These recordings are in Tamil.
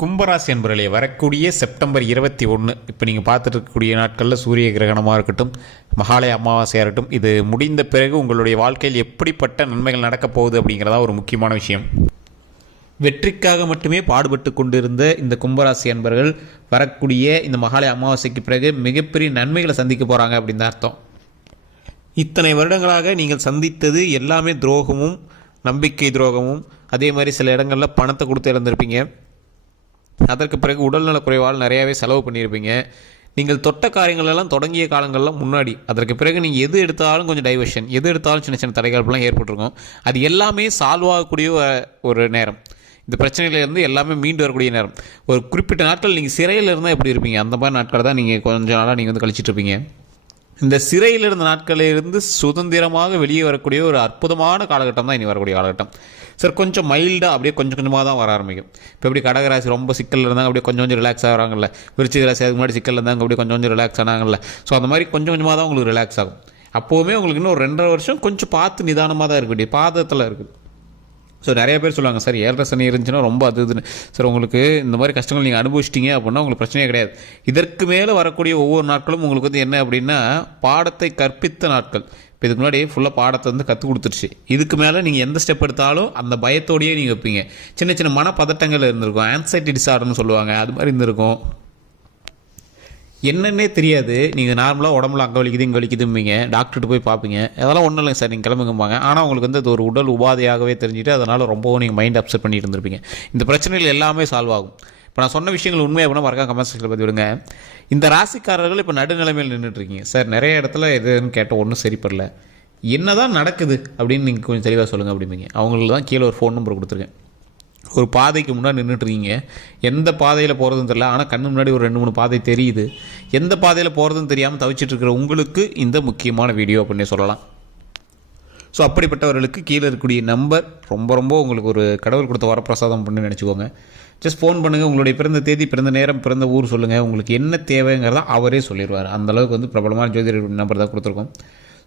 கும்பராசி என்பர்களே வரக்கூடிய செப்டம்பர் இருபத்தி ஒன்று இப்போ நீங்கள் பார்த்துட்டு இருக்கக்கூடிய நாட்களில் சூரிய கிரகணமாக இருக்கட்டும் மகாலய அமாவாசையாக இருக்கட்டும் இது முடிந்த பிறகு உங்களுடைய வாழ்க்கையில் எப்படிப்பட்ட நன்மைகள் நடக்கப் போகுது அப்படிங்கிறதா ஒரு முக்கியமான விஷயம். வெற்றிக்காக மட்டுமே பாடுபட்டு கொண்டிருந்த இந்த கும்பராசி என்பர்கள் வரக்கூடிய இந்த மகாலய அமாவாசைக்கு பிறகு மிகப்பெரிய நன்மைகளை சந்திக்க போகிறாங்க அப்படின்னு தான் அர்த்தம். இத்தனை வருடங்களாக நீங்கள் சந்தித்தது எல்லாமே துரோகமும் நம்பிக்கை துரோகமும் அதே மாதிரி சில இடங்களில் பணத்தை கொடுத்து இழந்திருப்பீங்க. அதற்கு பிறகு உடல்நலக் குறைவால் நிறையாவே செலவு பண்ணியிருப்பீங்க. நீங்கள் தொட்ட காரியங்களெல்லாம் தொடங்கிய காலங்கள்லாம் முன்னாடி அதற்கு பிறகு நீங்கள் எது எடுத்தாலும் கொஞ்சம் டைவர்ஷன் எது எடுத்தாலும் சின்ன சின்ன தடைகள்லாம் ஏற்பட்டிருக்கும். அது எல்லாமே சால்வ் ஆகக்கூடிய ஒரு நேரம். இந்த பிரச்சனையிலேருந்து எல்லாமே மீண்டு வரக்கூடிய நேரம். ஒரு குறிப்பிட்ட நாட்கள் நீங்கள் சிறையில் இருந்தால் எப்படி இருப்பீங்க? அந்த மாதிரி நாட்கள் தான் நீங்கள் கொஞ்ச நாளாக நீங்கள் வந்து கழிச்சிட்டு இருப்பீங்க. இந்த சிறையில் இருந்த நாட்களிலிருந்து சுதந்திரமாக வெளியே வரக்கூடிய ஒரு அற்புதமான காலகட்டம் தான் இனி வரக்கூடிய காலகட்டம். சார் கொஞ்சம் மைல்டாக அப்படியே கொஞ்சம் கொஞ்சமாக தான் வர ஆரம்பிக்கும். இப்போ எப்படி கடகராசி ரொம்ப சிக்கலில் இருந்தாங்க அப்படியே கொஞ்சம் கொஞ்சம் ரிலாக்ஸ் ஆகிறாங்கல்ல. விருச்சிக ராசி அதுக்கு முன்னாடி சிக்கல் இருந்தாங்க அப்படியே கொஞ்சம் கொஞ்சம் ரிலாக்ஸ் ஆனாங்கல்ல. ஸோ அந்த மாதிரி கொஞ்சம் கொஞ்சமாக தான் உங்களுக்கு ரிலாக்ஸ் ஆகும். அப்போவுமே உங்களுக்கு இன்னும் ஒரு ரெண்டரை வருஷம் கொஞ்சம் பார்த்து நிதானமாக தான் இருக்குது பாதத்தில் இருக்குது. ஸோ நிறைய பேர் சொல்லுவாங்க சார் ஏழரை சனி இருந்துச்சுன்னா ரொம்ப அது இதுன்னு. சார் உங்களுக்கு இந்த மாதிரி கஷ்டங்கள் நீங்கள் அனுபவிச்சிட்டீங்க அப்படின்னா உங்களுக்கு பிரச்சனையே கிடையாது. இதற்கு மேலே வரக்கூடிய ஒவ்வொரு நாட்களும் உங்களுக்கு வந்து என்ன அப்படின்னா பாடத்தை கற்பித்த நாட்கள். இப்போ இதுக்கு முன்னாடி ஃபுல்லாக பாடத்தை வந்து கற்றுக் கொடுத்துருச்சு. இதுக்கு மேலே நீங்கள் எந்த ஸ்டெப் எடுத்தாலும் அந்த பயத்தோடையே நீங்கள் வைப்பீங்க. சின்ன சின்ன மனப்பதட்டங்கள் இருந்திருக்கும். ஆன்சைட்டி டிசார்டர்னு சொல்லுவாங்க அது மாதிரி இருந்திருக்கும். என்னன்னே தெரியாது. நீங்கள் நார்மலாக உடம்புல அங்கே வலிக்குது இங்கே வலிக்குதும்பீங்க. டாக்டர்கிட்ட போய் பார்ப்பீங்க. அதெல்லாம் ஒன்றும் இல்லைங்க சார் நீங்கள் கிளம்புங்கம்பாங்க. ஆனால் உங்களுக்கு வந்து அது ஒரு உடல் உபாதையாகவே தெரிஞ்சுட்டு அதனால் ரொம்பவும் நீங்கள் மைண்ட் அப்செட் பண்ணிட்டு இருந்திருப்பீங்க. இந்த பிரச்சனைகள் எல்லாமே சால்வ் ஆகும். இப்போ நான் சொன்ன விஷயங்கள் உண்மையாக அப்படின்னா மறக்காம கமெண்ட் செக்ஷனில் பற்றி விடுங்க. இந்த ராசிக்காரர்கள் இப்போ நடுநிலைமையில் நின்றுட்டு இருக்கீங்க. சார் நிறைய இடத்துல எதுன்னு கேட்டால் ஒன்றும் சரிப்படல என்னதான் நடக்குது அப்படின்னு நீங்கள் கொஞ்சம் தெளிவாக சொல்லுங்கள் அப்படிம்பீங்க. அவங்களுக்கு தான் கீழே ஒரு ஃபோன் நம்பர் கொடுத்துருக்கேன். ஒரு பாதைக்கு முன்னாடி நின்றுட்டு இருக்கீங்க எந்த பாதையில் போகிறதுன்னு தெரியல. ஆனால் கண்ணு முன்னாடி ஒரு ரெண்டு மூணு பாதை தெரியுது. எந்த பாதையில் போகிறதுன்னு தெரியாமல் தவிச்சிட்டு இருக்கிற உங்களுக்கு இந்த முக்கியமான வீடியோ அப்படின்னு சொல்லலாம். ஸோ அப்படிப்பட்டவர்களுக்கு கீழே இருக்கக்கூடிய நம்பர் ரொம்ப ரொம்ப உங்களுக்கு ஒரு கடவுள் கொடுத்த வரப்பிரசாதம் அப்படின்னு நினச்சிக்கோங்க. ஜஸ்ட் ஃபோன் பண்ணுங்கள் உங்களுடைய பிறந்த தேதி பிறந்த நேரம் பிறந்த ஊர் சொல்லுங்கள் உங்களுக்கு என்ன தேவைங்கிறத அவரே சொல்லிடுவார். அந்தளவுக்கு வந்து பிரபலமான ஜோதிடர் நம்பர் தான் கொடுத்துருக்கோம்.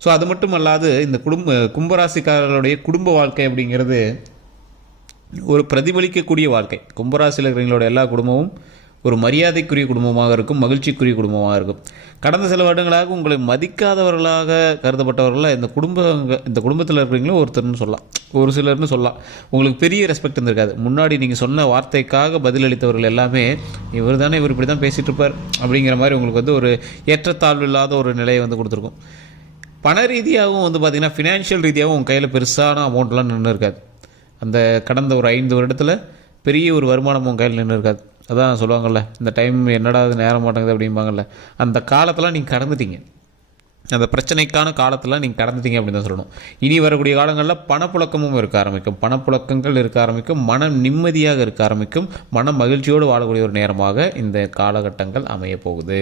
ஸோ அது மட்டும் அல்லாது இந்த குடும்ப கும்பராசிக்காரர்களுடைய குடும்ப வாழ்க்கை அப்படிங்கிறது ஒரு பிரதிபலிக்கக்கூடிய வாழ்க்கை. கும்பராசியில் இருக்கிறவங்களோட எல்லா குடும்பமும் ஒரு மரியாதைக்குரிய குடும்பமாக இருக்கும் மகிழ்ச்சிக்குரிய குடும்பமாக இருக்கும். கடந்த சில வருடங்களாக உங்களை மதிக்காதவர்களாக கருதப்பட்டவர்களாக இந்த குடும்ப இந்த குடும்பத்தில் இருக்கிறவங்களும் ஒருத்தர்னு சொல்லலாம். ஒரு சிலர்னு சொல்லலாம். உங்களுக்கு பெரிய ரெஸ்பெக்ட் இருந்திருக்காது. முன்னாடி நீங்கள் சொன்ன வார்த்தைக்காக பதிலளித்தவர்கள் எல்லாமே இவர் தானே இவர் இப்படி தான் பேசிகிட்டு இருப்பார் அப்படிங்கிற மாதிரி உங்களுக்கு வந்து ஒரு ஏற்றத்தாழ்வு இல்லாத ஒரு நிலையை வந்து கொடுத்துருக்கும். பண ரீதியாகவும் வந்து பார்த்திங்கன்னா ஃபினான்ஷியல் ரீதியாகவும் உங்கள் கையில் பெருசான அமௌண்ட்லாம் நின்று இருக்காது அந்த கடந்த ஒரு ஐந்து வருடத்தில் பெரிய ஒரு வருமானம் உங்கள் கையில் நின்று இருக்காது அதான் சொல்லுவாங்கள்ல இந்த டைம் என்னடா இது நேரம் மாட்டேங்குது அப்படிம்பாங்கல்ல. அந்த காலத்தில் நீங்கள் கடந்துட்டீங்க. அந்த பிரச்சனைக்கான காலத்தில் நீங்கள் கடந்துட்டீங்க அப்படின்னு தான் சொல்லணும். இனி வரக்கூடிய காலங்களில் பணப்புழக்கமும் இருக்க ஆரம்பிக்கும். பணப்புழக்கங்கள் இருக்க ஆரம்பிக்கும். மனம் நிம்மதியாக இருக்க ஆரம்பிக்கும். மன மகிழ்ச்சியோடு வாழக்கூடிய ஒரு நேரமாக இந்த காலகட்டங்கள் அமையப்போகுது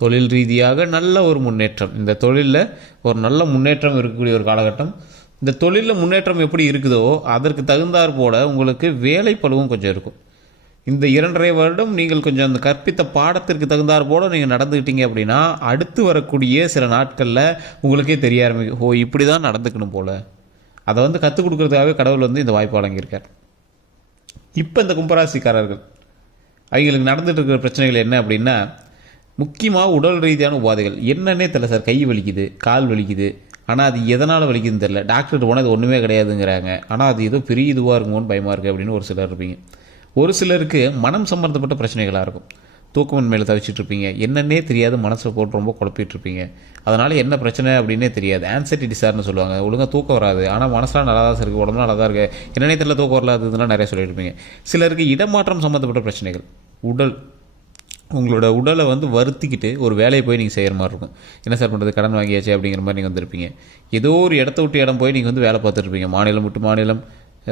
தொழில் ரீதியாக நல்ல ஒரு முன்னேற்றம். இந்த தொழிலில் ஒரு நல்ல முன்னேற்றம் இருக்கக்கூடிய ஒரு காலகட்டம் இந்த தொழிலில் முன்னேற்றம் எப்படி இருக்குதோ அதற்கு தகுந்தாற் போல உங்களுக்கு வேலை பழுவும் கொஞ்சம் இருக்கும். இந்த இரண்டரை வருடம் நீங்கள் கொஞ்சம் அந்த கற்பித்த பாடத்திற்கு தகுந்தாற் போல நீங்கள் நடந்துக்கிட்டீங்க அப்படின்னா அடுத்து வரக்கூடிய சில நாட்களில் உங்களுக்கே தெரிய ஆரம்பிக்கும். ஓ இப்படி தான் நடந்துக்கணும் போல். அதை வந்து கற்றுக் கொடுக்குறதுக்காகவே கடவுள் வந்து இந்த வாய்ப்பு வழங்கியிருக்கார். இப்போ இந்த கும்பராசிக்காரர்கள் அவங்களுக்கு நடந்துட்டு இருக்கிற பிரச்சனைகள் என்ன அப்படின்னா முக்கியமாக உடல் ரீதியான உபாதைகள். என்னன்னே தெரியல சார். கை வலிக்குது கால் வலிக்குது ஆனால் அது எதனால் வலிக்குதுன்னு தெரில டாக்டர்கிட்ட போனால் அது ஒன்றுமே கிடையாதுங்கிறாங்க. ஆனால் அது ஏதோ பெரிய இதுவாக இருக்குமோன்னு பயமாக இருக்குது அப்படின்னு ஒரு சிலர் இருப்பீங்க. ஒரு சிலருக்கு மனம் சம்மந்தப்பட்ட பிரச்சனைகளாக இருக்கும். தூக்கமன் மேலே தவிச்சிட்டு இருப்பீங்க. என்னன்னே தெரியாது. மனசை போட்டு ரொம்ப குழப்பிட்டுருப்பீங்க அதனால் என்ன பிரச்சனை அப்படின்னே தெரியாது. ஆன்சைட்டி டிசார்னு சொல்லுவாங்க. ஒழுங்காக தூக்கம் வராது. ஆனால் மனசெலாம் நல்லா தான் இருக்குது உடம்புலாம் நல்லா தான் இருக்குது என்னன்னே தெரியல தூக்கம் வரலாது நிறைய சொல்லியிருப்பீங்க சிலருக்கு இடமாற்றம் சம்மந்தப்பட்ட பிரச்சனைகள். உடல் உங்களோட உடலை வந்து வருத்திக்கிட்டு ஒரு வேலையை போய் நீங்கள் செய்கிற மாதிரி இருக்கும். என்ன சார் பண்ணுறது கடன் வாங்கியாச்சு அப்படிங்கிற மாதிரி நீங்கள் வந்திருப்பீங்க. ஏதோ ஒரு இடத்த விட்டு இடம் போய் நீங்கள் வந்து வேலை பார்த்துருப்பீங்க மாநிலம் விட்டு மாநிலம்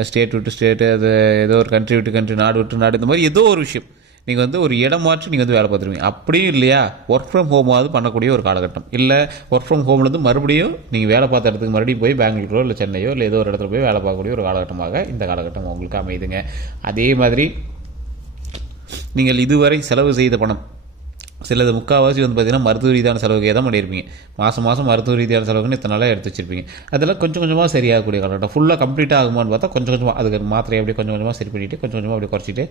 ஸ்டேட் விட்டு ஸ்டேட்டு அது ஏதோ ஒரு கண்ட்ரி விட்டு கண்ட்ரி நாடு விட்டு நாடு இந்த மாதிரி ஏதோ ஒரு விஷயம். நீங்கள் வந்து ஒரு இடம் மாற்றி நீங்கள் வந்து வேலை பார்த்துருப்பீங்க அப்படியும் இல்லையா? ஒர்க் ஃப்ரம் ஹோமாவது பண்ணக்கூடிய ஒரு காலகட்டம். இல்லை ஒர்க் ஃப்ரம் ஹோம்லேருந்து மறுபடியும் நீங்கள் வேலை பார்த்த இடத்துக்கு மறுபடியும் போய் பெங்களூரோ இல்லை சென்னையோ இல்லை ஏதோ ஒரு இடத்துல போய் வேலை பார்க்கக்கூடிய ஒரு காலகட்டமாக இந்த காலகட்டம் உங்களுக்கு அமையுதுங்க. அதே மாதிரி நீங்கள் இதுவரை செலவு செய்த பணம் சிலது முக்கால்வாசி வந்து பார்த்தீங்கன்னா மருத்துவ ரீதியான செலவுக்கே தான் பண்ணியிருப்பீங்க. மாதம் மாதம் மருத்துவ ரீதியான செலவுக்குன்னு இத்தனை நாளாக எடுத்து வச்சிருப்பீங்க. அதெல்லாம் கொஞ்சம் கொஞ்சமாக சரியாகக்கூடிய காலகட்டம். ஃபுல்லாக கம்ப்ளீட்டாக ஆகுமான்னு பார்த்தா கொஞ்சம் கொஞ்சமாக அதுக்கு மாத்திரை அப்படியே கொஞ்சம் கொஞ்சமாக சரி பண்ணிவிட்டு கொஞ்சம் கொஞ்சமாக அப்படியே குறைச்சிட்டு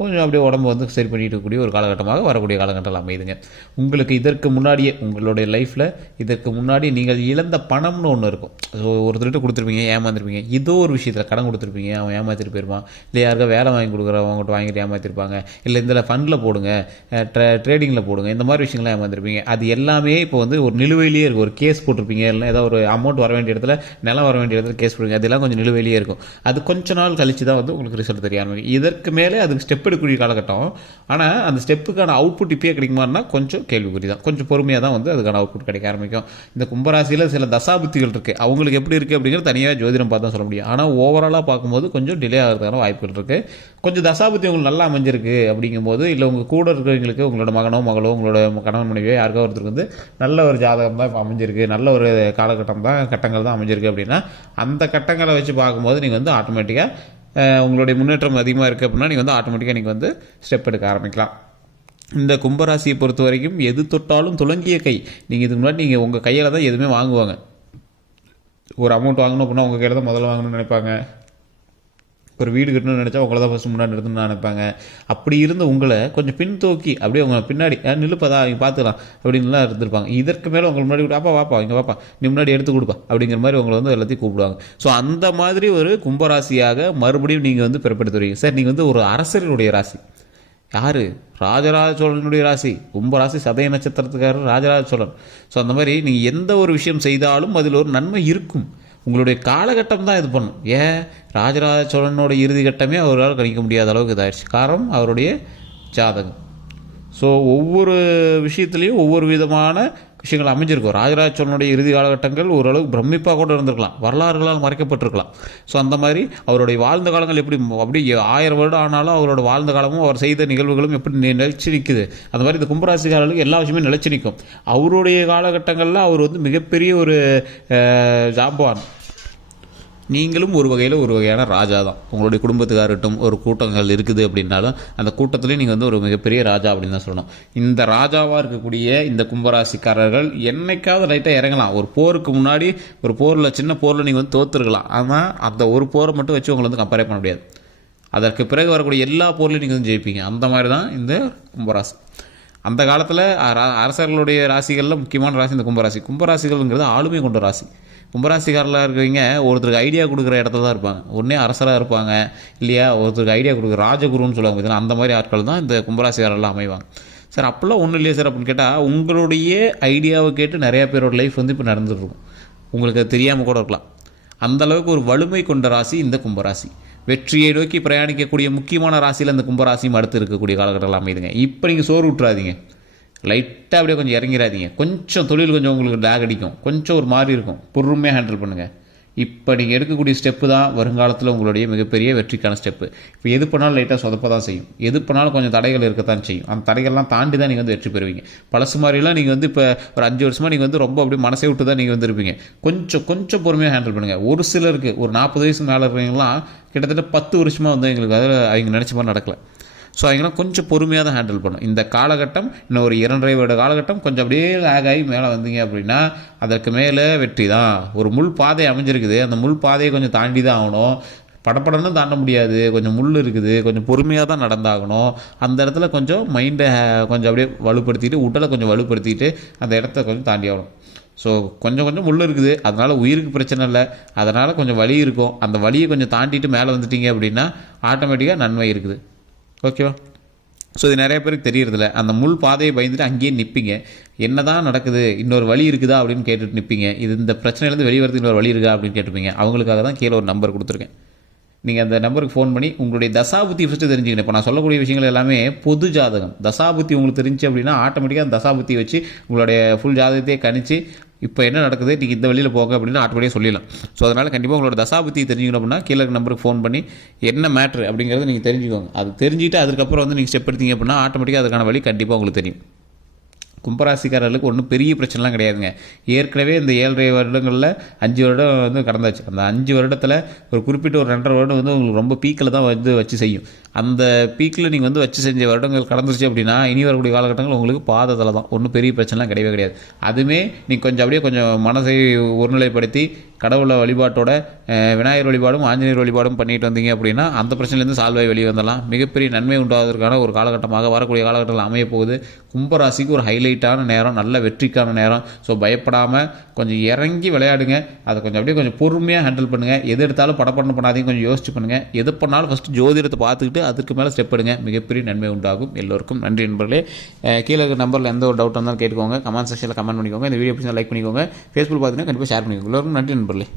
கொஞ்சம் அப்படியே உடம்பு வந்து சரி பண்ணிட்டு கூடிய ஒரு காலகட்டமாக வரக்கூடிய காலகட்டம் அமையுதுங்க. உங்களுக்கு இதற்கு முன்னாடியே உங்களுடைய லைஃப்பில் இதற்கு முன்னாடி நீங்கள் இழந்த பணம்னு ஒன்று இருக்கும். ஸோ ஒருத்தர்கிட்ட கொடுத்துருப்பீங்க ஏமாந்துருப்பீங்க ஏதோ ஒரு விஷயத்தில் கடன் கொடுத்துருப்பீங்க அவன் ஏமாற்றிட்டு போயிருப்பான். இல்லை யாருக்கா வேலை வாங்கி கொடுக்குறவங்ககிட்ட வாங்கிட்டு ஏமாற்றிருப்பாங்க இல்லை இதில் ஃபண்டில் போடுங்க ட்ரேடிங்கில் போடுங்க. இந்த மாதிரி விஷயங்கள்லாம் ஏமாந்துருப்பீங்க அது எல்லாமே இப்போ வந்து ஒரு நிலுவையிலேயே இருக்கும். ஒரு கேஸ் போட்டிருப்பீங்க. இல்லை ஏதோ ஒரு அமௌண்ட் வர வேண்டிய இடத்துல நிலம் வர வேண்டிய இடத்துல கேஸ் போடுங்க அதெல்லாம் கொஞ்சம் நிலுவையிலேயே இருக்கும். அது கொஞ்ச நாள் கழிச்சு தான் வந்து உங்களுக்கு ரிசல்ட் தெரிய ஆரம்பிக்கும் இதற்கு மேலே அதுக்கு ஸ்டெப் எடுக்கக்கூடிய காலகட்டம். ஆனால் அந்த ஸ்டெப்புக்கான அவுட்புட் இப்பயே கிடைக்குமான்னா கொஞ்சம் கேள்விக்குறி தான். கொஞ்சம் பொறுமையாக தான் வந்து அதுக்கான அவுட்புட் கிடைக்க ஆரம்பிக்கும். இந்த கும்பராசியில் சில தசாபுத்திகள் இருக்குது அவங்களுக்கு எப்படி இருக்குது அப்படிங்கிறது தனியாக ஜோதிடம் பார்த்து சொல்ல முடியும். ஆனால் ஓவராலாக பார்க்கும்போது கொஞ்சம் டிலே ஆகிறதுக்கான வாய்ப்புகள் இருக்குது கொஞ்சம் தசாபுத்தி உங்களுக்கு நல்லா அமைஞ்சிருக்கு அப்படிங்கும்போது இல்லை உங்கள் கூட இருக்கிறவங்களுக்கு உங்களோட மகனோ மகளோ உங்களோட கணவன் மனைவியோ யாருக்கோ ஒருத்தருக்கு வந்து நல்ல ஒரு ஜாதகம் தான் இப்போ அமைஞ்சிருக்கு நல்ல ஒரு காலகட்டம் தான் கட்டங்கள் தான் அமைஞ்சிருக்கு அப்படின்னா அந்த கட்டங்களை வச்சு பார்க்கும்போது நீங்கள் வந்து ஆட்டோமேட்டிக்காக உங்களுடைய முன்னேற்றம் அதிகமாக இருக்குது அப்படின்னா நீங்கள் வந்து ஆட்டோமேட்டிக்காக நீங்கள் வந்து ஸ்டெப் எடுக்க ஆரம்பிக்கலாம். இந்த கும்பராசியை பொறுத்த வரைக்கும் எது தொட்டாலும் துலங்கிய கை. நீங்கள் இதுக்கு முன்னாடி நீங்கள் உங்கள் கையில் தான் எதுவுமே வாங்குவாங்க. ஒரு அமௌண்ட் வாங்கணும் அப்படின்னா உங்கள் கையில் தான் முதல்ல வாங்கணும்னு நினைப்பாங்க. ஒரு வீடு கட்டணும்னு நினச்சா உங்களை தான் ஃபஸ்ட் முன்னாடி எடுத்துன்னு நினைப்பாங்க. அப்படி இருந்த உங்களை கொஞ்சம் பின்தோக்கி அப்படியே உங்களை பின்னாடி நிலுப்பதா அவங்க பார்த்துக்கலாம் அப்படின்லாம் இருந்திருப்பாங்க. இதற்கு மேலே உங்களை முன்னாடி கூட, அப்பா வாப்பா இங்கே வாப்பா நீ முன்னாடி எடுத்து கொடுப்பா அப்படிங்கிற மாதிரி உங்களை வந்து எல்லாத்தையும் கூப்பிடுவாங்க. ஸோ அந்த மாதிரி ஒரு கும்பராசியாக மறுபடியும் நீங்கள் வந்து பிறப்படுத்துவீங்க சார் நீங்கள் வந்து ஒரு அரசரினுடைய ராசி. யார்? ராஜராஜ சோழனுடைய ராசி. கும்ப ராசி சதய நட்சத்திரத்துக்காரர் ராஜராஜ சோழன். ஸோ அந்த மாதிரி நீங்கள் எந்த ஒரு விஷயம் செய்தாலும் அதில் ஒரு நன்மை இருக்கும். உங்களுடைய காலகட்டம் தான் இது பண்ணும். ஏன்? ராஜராஜ சோழனோட இறுதி கட்டமே அவரால் கணிக்க முடியாத அளவுக்கு இதாயிடுச்சு. காரணம் அவருடைய ஜாதகம். ஸோ ஒவ்வொரு விஷயத்துலையும் ஒவ்வொரு விதமான விஷயங்கள் அமைஞ்சிருக்கும். ராஜராஜ சோழனுடைய இறுதி காலகட்டங்கள் ஓரளவுக்கு பிரமிப்பாக கூட இருந்திருக்கலாம். வரலாறுகளால் மறைக்கப்பட்டிருக்கலாம். ஸோ அந்த மாதிரி அவருடைய வாழ்ந்த காலங்கள் எப்படி அப்படியே ஆயிரம் வருடம் ஆனாலும் அவரோட வாழ்ந்த காலமும் அவர் செய்த நிகழ்வுகளும் எப்படி நி- நிலைச்சு நிற்குது அந்த மாதிரி இந்த கும்பராசிக்காரர்களுக்கு எல்லா விஷயமே நிலைச்சு நிற்கும். அவருடைய காலகட்டங்களில் அவர் வந்து மிகப்பெரிய ஒரு அஹ், நீங்களும் ஒரு வகையில் ஒரு வகையான ராஜா தான் உங்களுடைய குடும்பத்துக்காரட்டும் ஒரு கூட்டங்கள் இருக்குது அப்படின்னாலும் அந்த கூட்டத்திலேயே நீங்கள் வந்து ஒரு மிகப்பெரிய ராஜா அப்படின்னு தான் சொல்லணும். இந்த ராஜாவாக இருக்கக்கூடிய இந்த கும்பராசிக்காரர்கள் என்னைக்காவது லைட்டாக இறங்கலாம். ஒரு போருக்கு முன்னாடி ஒரு போரில் சின்ன போரில் நீங்கள் வந்து தோத்துருக்கலாம். ஆனால் அந்த ஒரு போரை மட்டும் வச்சு உங்களை வந்து கம்பேர் பண்ண முடியாது. அதற்கு பிறகு வரக்கூடிய எல்லா போர்லையும் நீங்கள் வந்து ஜெயிப்பீங்க. அந்த மாதிரி தான் இந்த கும்பராசி. அந்த காலத்தில் அரசர்களுடைய ராசிகளில் முக்கியமான ராசி இந்த கும்பராசி. கும்பராசிகள்ங்கிறது ஆளுமை கொண்ட ராசி. கும்பராசிக்காரில் இருக்கிறவங்க ஒருத்தருக்கு ஐடியா கொடுக்குற இடத்துல தான் இருப்பாங்க. ஒன்றே அரசராக இருப்பாங்க. இல்லையா? ஒருத்தருக்கு ஐடியா கொடுக்குற ராஜகுருன்னு சொல்லுவாங்க பார்த்தீங்களா அந்த மாதிரி ஆட்கள் தான் இந்த கும்பராசிக்காரெல்லாம் அமைவாங்க. சார் அப்போல்லாம் ஒன்றும் இல்லையா சார் அப்படின்னு கேட்டால் உங்களுடைய ஐடியாவை கேட்டு நிறையா பேரோட லைஃப் வந்து இப்போ நடந்துருக்கும் உங்களுக்கு அது தெரியாமல் கூட இருக்கலாம். அந்தளவுக்கு ஒரு வலிமை கொண்ட ராசி இந்த கும்பராசி. வெற்றியை நோக்கி பிரயாணிக்கக்கூடிய முக்கியமான ராசியில் அந்த கும்பராசியும் அடுத்து இருக்கக்கூடிய காலகட்டத்தில் அமைதுங்க இப்போ நீங்கள் சோறு விட்டுறாதீங்க. லைட்டாக அப்படியே கொஞ்சம் இறங்கிடாதீங்க கொஞ்சம் தொழில் கொஞ்சம் உங்களுக்கு லேக் அடிக்கும். கொஞ்சம் ஒரு மாதிரி இருக்கும். பொறுமையாக ஹேண்டில் பண்ணுங்கள் இப்போ நீங்கள் எடுக்கக்கூடிய ஸ்டெப்பு தான் வருங்காலத்தில் உங்களுடைய மிகப்பெரிய வெற்றிக்கான ஸ்டெப்பு இப்போ எது பண்ணாலும் லைட்டாக சொதப்ப தான் செய்யும். எது பண்ணாலும் கொஞ்சம் தடைகள் இருக்கத்தான் செய்யும். அந்த தடைகள்லாம் தாண்டி தான் நீங்கள் வந்து வெற்றி பெறுவீங்க. பழசு மாதிரிலாம் நீங்கள் வந்து இப்போ ஒரு அஞ்சு வருஷமாக நீங்கள் வந்து ரொம்ப அப்படியே மனசை விட்டு தான் நீங்கள் வந்துருப்பீங்க. கொஞ்சம் கொஞ்சம் பொறுமையாக ஹேண்டில் பண்ணுங்கள் ஒரு சிலருக்கு ஒரு நாற்பது வயசு மேலே இருக்கிறவங்களாம் கிட்டத்தட்ட பத்து வருஷமாக வந்து எங்களுக்கு அதில் அவங்க நினச்ச மாதிரி நடக்கலை. ஸோ அவங்களாம் கொஞ்சம் பொறுமையாக தான் ஹேண்டில் பண்ணும் இந்த காலகட்டம் இன்னும் ஒரு இரண்டரை வருட காலகட்டம் கொஞ்சம் அப்படியே லேக் ஆகி மேலே வந்தீங்க அப்படின்னா அதற்கு மேலே வெற்றி தான். ஒரு முள் பாதை அமைஞ்சிருக்குது. அந்த முள் பாதையை கொஞ்சம் தாண்டி தான் ஆகணும். படப்படன்னு தாண்ட முடியாது. கொஞ்சம் முள் இருக்குது. கொஞ்சம் பொறுமையாக தான் நடந்தாகணும். அந்த இடத்துல கொஞ்சம் மைண்டை கொஞ்சம் அப்படியே வலுப்படுத்திட்டு உடலை கொஞ்சம் வலுப்படுத்திட்டு அந்த இடத்த கொஞ்சம் தாண்டி ஆகணும். ஸோ கொஞ்சம் கொஞ்சம் முள் இருக்குது. அதனால் உயிருக்கு பிரச்சனை இல்லை. அதனால் கொஞ்சம் வலி இருக்கும். அந்த வலியை கொஞ்சம் தாண்டிட்டு மேலே வந்துட்டீங்க அப்படின்னா ஆட்டோமேட்டிக்காக நன்மை இருக்குது. ஓகேவா ஸோ இது நிறைய பேருக்கு தெரியறதில்ல. அந்த முள் பாதையை பயந்துட்டு அங்கேயே நிற்பீங்க என்னதான் நடக்குது? இன்னொரு வழி இருக்குதா? அப்படின்னு கேட்டுட்டு நிற்பீங்க இது இந்த பிரச்சனையிலேருந்து வெளிவரது இன்னொரு வழி இருக்கா? அப்படின்னு கேட்டுப்பீங்க. அவங்களுக்காக தான் கீழே ஒரு நம்பர் கொடுத்துருக்கேன். நீங்கள் அந்த நம்பருக்கு ஃபோன் பண்ணி உங்களுடைய தசாபுத்தி ஃபஸ்ட்டு தெரிஞ்சுக்கணும் இப்போ நான் சொல்லக்கூடிய விஷயங்கள் எல்லாமே பொது ஜாதகம். தசாபுத்தி உங்களுக்கு தெரிஞ்சு அப்படின்னா ஆட்டோமேட்டிக்காக அந்த தசாபுத்தி வச்சு உங்களுடைய ஃபுல் ஜாதகத்தையே கணிச்சு இப்போ என்ன நடக்குது? நீங்கள் இந்த வழியில் போக அப்படின்னு ஆட்டோமேட்டிக்காக சொல்லிடலாம். ஸோ அதனால் கண்டிப்பாக உங்களோட தசாபத்தி தெரிஞ்சுக்கணும் அப்படின்னா கீழே நம்பருக்கு ஃபோன் பண்ணி என்ன மேட்ரு அப்படிங்கிறத நீங்கள் தெரிஞ்சுக்கோங்க. அது தெரிஞ்சுட்டு அதுக்கப்புறம் வந்து நீங்கள் ஸ்டெப் எடுத்தீங்க அப்படின்னா ஆட்டோமேட்டிக்காக அதுக்கான வழி கண்டிப்பாக உங்களுக்கு தெரியும். கும்பராசிக்காரர்களுக்கு ஒன்றும் பெரிய பிரச்சனைலாம் கிடையாதுங்க. ஏற்கனவே இந்த ஏழரை வருடங்களில் அஞ்சு வருடம் வந்து கடந்தாச்சு. அந்த அஞ்சு வருடத்தில் ஒரு குறிப்பிட்ட ஒரு ரெண்டரை வருடம் வந்து உங்களுக்கு ரொம்ப பீக்கில் தான் வந்து வச்சு செய்யும். அந்த பீக்கில் நீங்கள் வந்து வச்சு செஞ்ச வருடங்கள் கடந்துருச்சு அப்படின்னா இனி வரக்கூடிய காலகட்டங்கள் உங்களுக்கு பாதத்தில் தான் ஒன்றும் பெரிய பிரச்சனைலாம் கிடையவே கிடையாது. அதுவுமே நீங்கள் கொஞ்சம் அப்படியே கொஞ்சம் மனசை ஒருநிலைப்படுத்தி கடவுளை வழிபாட்டோட விநாயகர் வழிபாடும் ஆஞ்சநேயர் வழிபாடும் பண்ணிட்டு வந்தீங்க அப்படின்னா அந்த பிரச்சனையிலேருந்து சால்வ் ஆகி வெளியே வந்துடலாம். மிகப்பெரிய நன்மை உண்டாவதற்கான ஒரு காலகட்டமாக வரக்கூடிய காலகட்டத்தில் அமைய போகுது. கும்பராசிக்கு ஒரு ஹைலைட்டான நேரம் நல்ல வெற்றிக்கான நேரம். ஸோ பயப்படாமல் கொஞ்சம் இறங்கி விளையாடுங்க. அதை கொஞ்சம் அப்படியே கொஞ்சம் பொறுமையாக ஹேண்டில் பண்ணுங்கள் எது எடுத்தாலும் படப்படணும் பண்ணாதீங்க. கொஞ்சம் யோசிச்சு பண்ணுங்கள் எது பண்ணாலும் ஃபஸ்ட்டு ஜோதிடத்தை பார்த்துக்கிட்டு அதுக்கு மேலே ஸ்டெப் எடுங்க. மிகப்பெரிய நன்மை உண்டாகும். எல்லோருக்கும் நன்றி நண்பர்களே. கீழே இருக்க நம்பரில் எந்த ஒரு டவுட் இருந்தாலும் கேட்டுக்கோங்க. கமெண்ட் செக்ஷனில் கமெண்ட் பண்ணிக்கோங்க. இந்த வீடியோ பிடிச்சா லைக் பண்ணிக்கோங்க. ஃபேஸ்புக் பார்த்தீங்கன்னா கண்டிப்பாக ஷேர் பண்ணிக்கோங்க. எல்லோருக்கும் நன்றி நண்பர்களே.